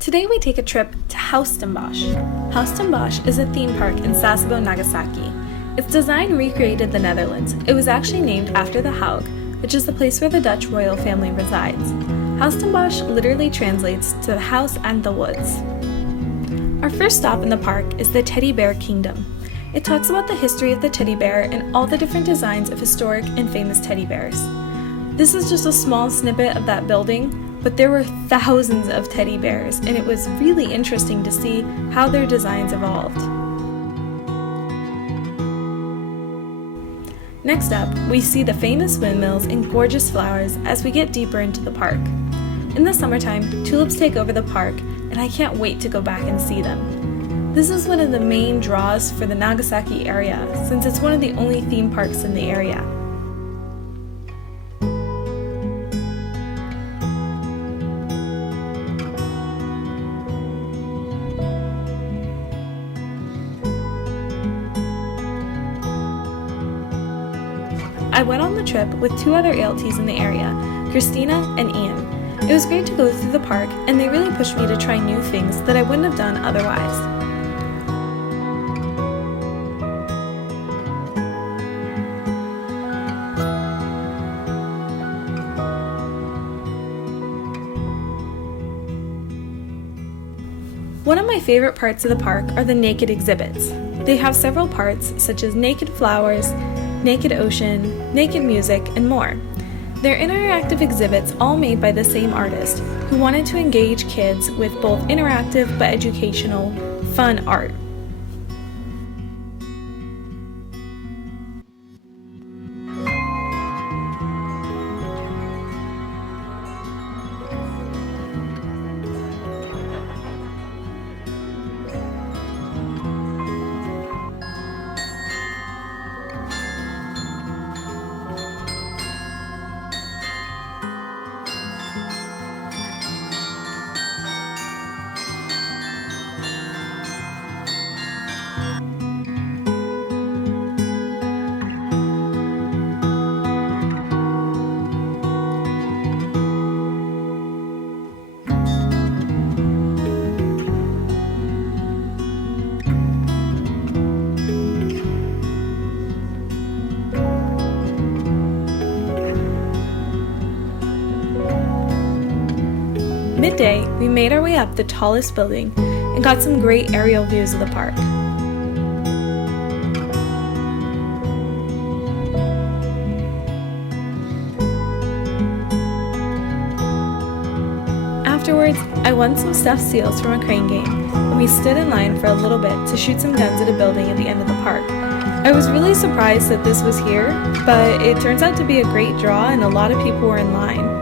Today we take a trip to Huis Bosch. Huis Bosch is a theme park in Sasebo, Nagasaki. Its design recreated the Netherlands. It was actually named after the Haug, which is the place where the Dutch royal family resides. Huis Bosch literally translates to the house and the woods. Our first stop in the park is the Teddy Bear Kingdom. It talks about the history of the teddy bear and all the different designs of historic and famous teddy bears. This is just a small snippet of that building, but there were thousands of teddy bears, and it was really interesting to see how their designs evolved. Next up, we see the famous windmills and gorgeous flowers as we get deeper into the park. In the summertime, tulips take over the park, and I can't wait to go back and see them. This is one of the main draws for the Nagasaki area, since it's one of the only theme parks in the area. I went on the trip with two other ALTs in the area, Christina and Ian. It was great to go through the park, and they really pushed me to try new things that I wouldn't have done otherwise. One of my favorite parts of the park are the naked exhibits. They have several parts such as naked flowers, naked ocean, naked music, and more. They're interactive exhibits all made by the same artist who wanted to engage kids with both interactive but educational, fun art. Midday, we made our way up the tallest building and got some great aerial views of the park. Afterwards, I won some stuffed seals from a crane game, and we stood in line for a little bit to shoot some guns at a building at the end of the park. I was really surprised that this was here, but it turns out to be a great draw and a lot of people were in line.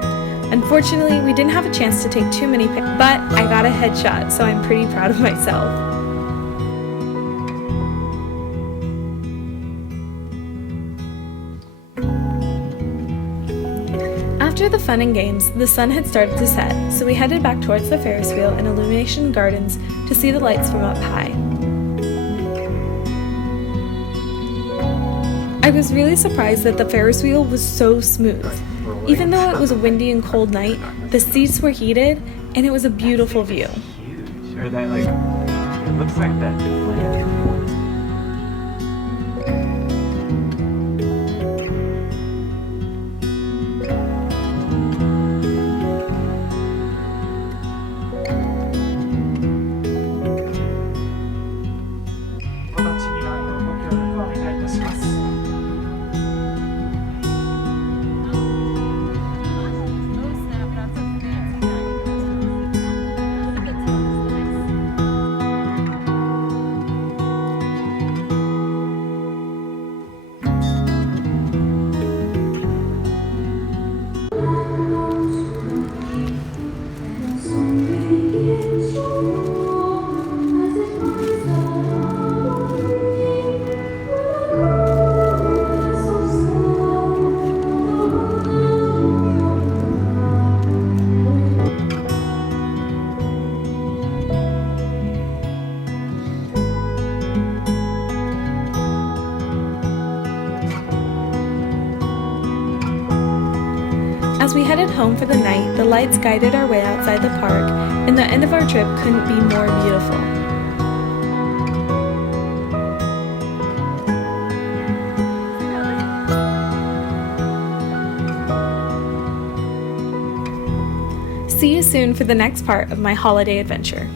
Unfortunately, we didn't have a chance to take too many pictures, but I got a headshot, so I'm pretty proud of myself. After the fun and games, the sun had started to set, so we headed back towards the Ferris wheel and Illumination Gardens to see the lights from up high. I was really surprised that the Ferris wheel was so smooth. Even though it was a windy and cold night, the seats were heated, and it was a beautiful view. Or that, like, it looks like that. As we headed home for the night, the lights guided our way outside the park, and the end of our trip couldn't be more beautiful. See you soon for the next part of my holiday adventure.